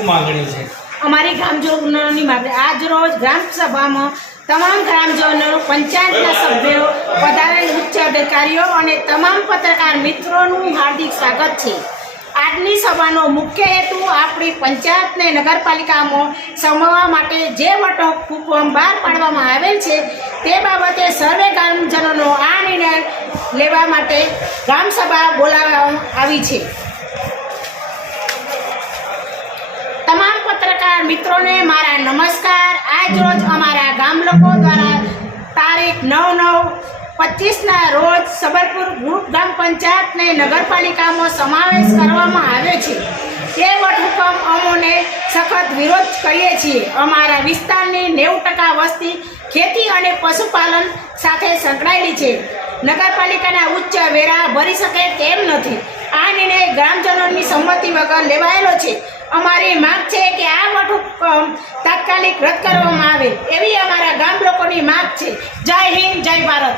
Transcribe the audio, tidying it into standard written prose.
શું માંગણી છે? અમારી ગ્રામજનોની માંગણી આજ રોજ ગ્રામસભામાં તમામ ગ્રામજનો, પંચાયતના સભ્યો, પધારેલ ઉચ્ચ અધિકારીઓ અને તમામ પત્રકાર મિત્રોનું હાર્દિક સ્વાગત છે. આજની સભાનો મુખ્ય હેતુ આપણી પંચાયતને નગરપાલિકામાં સમાવવા માટે જે વટહુકમ બહાર પાડવામાં આવેલ છે તે બાબતે સર્વે ગ્રામજનોનો આ નિર્ણય લેવા માટે ગ્રામસભા બોલાવવામાં આવી છે. તમામ પત્રકાર મિત્રોને મારા નમસ્કાર. આજ રોજ અમારા ગામ લોકો દ્વારા તારીખ 9/9/25ના રોજ સબલપુર ગ્રુપ ગ્રામ પંચાયતને નગરપાલિકામાં સમાવેશ કરવામાં આવ્યો છે. તે વટહુકમ અમોને સખત વિરોધ કરીએ છીએ. અમારા વિસ્તારની 90% વસ્તી ખેતી અને પશુપાલન સાથે સંકળાયેલી છે. નગરપાલિકાના ઉચ્ચ વેરા ભરી શકે તેમ નથી. આ નિર્ણય ગ્રામજનોની સંમતિ વગર લેવાયેલો છે. અમારી માંગ છે કે આ વટહુકમ તાત્કાલિક રદ કરવામાં આવે એવી અમારા ગામ લોકોની માંગ છે. જય હિન્દ, જય ભારત.